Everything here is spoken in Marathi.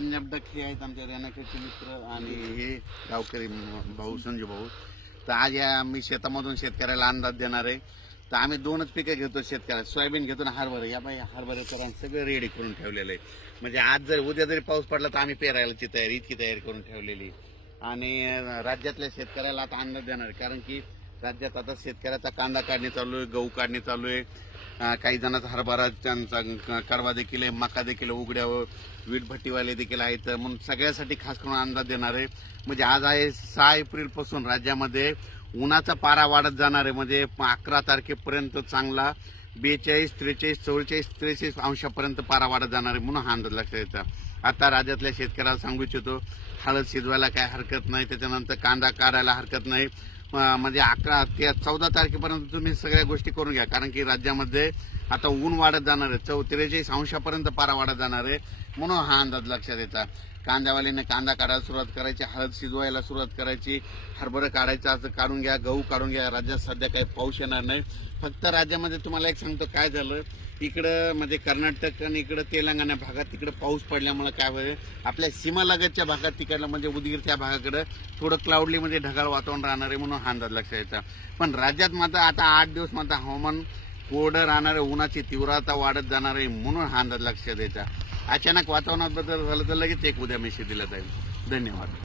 पंजाब डक हे आहेत आमच्या रेणाखेडचे मित्र आणि हे गावकरी भाऊ संजू भाऊ. तर आज मी शेतामधून शेतकऱ्याला अंदाज देणार आहे. तर आम्ही दोनच पिकं घेतो शेतकऱ्याला, सोयाबीन घेतो ना हरभरा. या बाई हरभऱ्याचं सगळं रेडी करून ठेवलेलं आहे. म्हणजे आज जर उद्या जरी पाऊस पडला तर आम्ही पेरायलाची तयारी इतकी तयारी करून ठेवलेली. आणि राज्यातल्या शेतकऱ्याला आता अंदाज देणार आहे, कारण की राज्यात आता शेतकऱ्याचा कांदा काढणी चालू आहे, गहू काढणी चालू आहे, काही जणांचा हरभराचा कारवा देखील आहे, मका देखील उघड्यावर, वीट भट्टीवाले देखील आहेत. म्हणून सगळ्यासाठी खास करून अंदाज देणार आहे. म्हणजे आज आहे 6 एप्रिल पासून राज्यामध्ये उन्हाचा पारा वाढत जाणार आहे. म्हणजे 11 तारखेपर्यंत चांगला 42, 43, 44, 43 अंशापर्यंत पारा वाढत जाणार आहे. म्हणून हा अंदाज लक्षात द्यायचा. आता राज्यातल्या शेतकऱ्याला सांगू इच्छितो, हळद शिजवायला काय हरकत नाही, त्याच्यानंतर कांदा काढायला हरकत नाही. म्हणजे 11 ते 14 तारखेपर्यंत तुम्ही सगळ्या गोष्टी करून घ्या, कारण की राज्यामध्ये आता ऊन वाढत जाणार आहे. 43 अंशापर्यंत पारा वाढत जाणार आहे. म्हणून हा अंदाज लक्षात द्यायचा. कांद्यावाल्याने कांदा काढायला सुरुवात करायची, हळद शिजवायला सुरुवात करायची, हरभरा काढायचं काढून घ्या, गहू काढून घ्या. राज्यात सध्या काही पाऊस येणार नाही. फक्त राज्यामध्ये तुम्हाला एक सांगतो काय झालं, इकडं म्हणजे कर्नाटक आणि इकडं तेलंगणा भागात तिकडे पाऊस पडल्यामुळे काय होईल, आपल्या सीमालगतच्या भागात तिकडलं म्हणजे उदगीर त्या भागाकडे थोडं क्लाउडली म्हणजे ढगाळ वातावरण राहणार आहे. म्हणून हा अंदाज लक्षात यायचा. पण राज्यात मात्र आता 8 दिवस मात्र हवामान कोरडं राहणार आहे, उन्हाची तीव्रता वाढत जाणार आहे. म्हणून हा अंदाज लक्षात द्यायचा. अचानक वातावरणात बदल झालं तर लगेच एक उद्या मेसेज दिला जाईल. धन्यवाद.